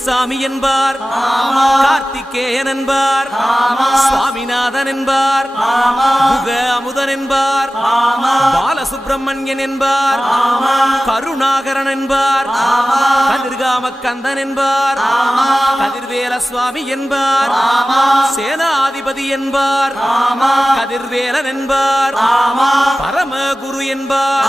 சுப்பிரமணிய சாமி என்பார் கார்த்திகேயன் என்பார் சுவாமிநாதன் என்பார் முக அமுதன் என்பார் பாலசுப்பிரமணியன் என்பார் கருணாகரன் என்பார் கதிர்காம கந்தன் என்பார் கதிர்வேல சுவாமி என்பார் சேனாதிபதி என்பார் கதிர்வேலன் என்பார் பரமகுரு என்பார்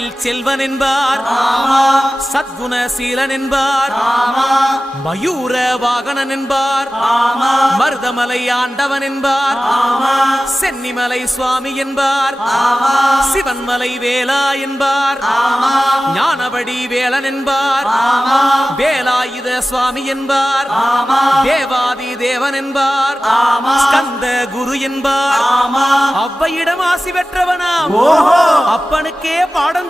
தமிழ் செல்வன் என்பார் சத்குணசீலன் என்பார் மயூர வாகனன் என்பார் மருதமலை ஆண்டவன் என்பார் சென்னிமலை சுவாமி என்பார். சிவன்மலை வேலா என்பார். ஞானபடி வேலன் என்பார் வேலாயுத சுவாமி என்பார். தேவாதி தேவன் என்பார் ஸ்கந்த குரு என்பார். அவ்வையிடம் ஆசி பெற்றவனாம். அப்பனுக்கே பாடம்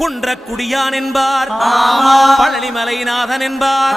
குன்றக்குடியான் என்பார். பழனிமலைநாதன் என்பார்.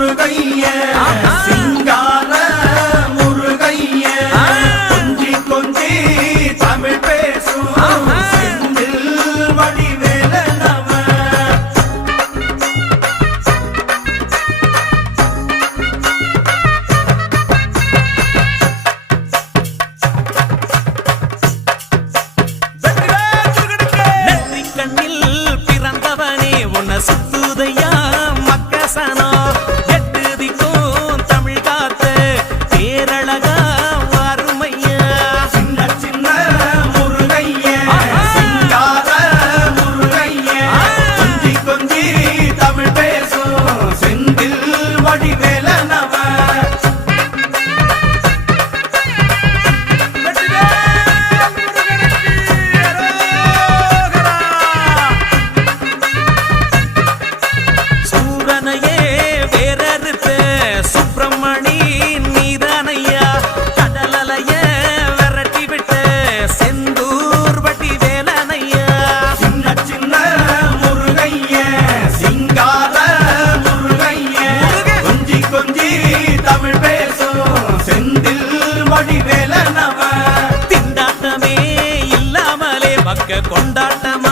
they are. மக்க கொண்டாட்டமா?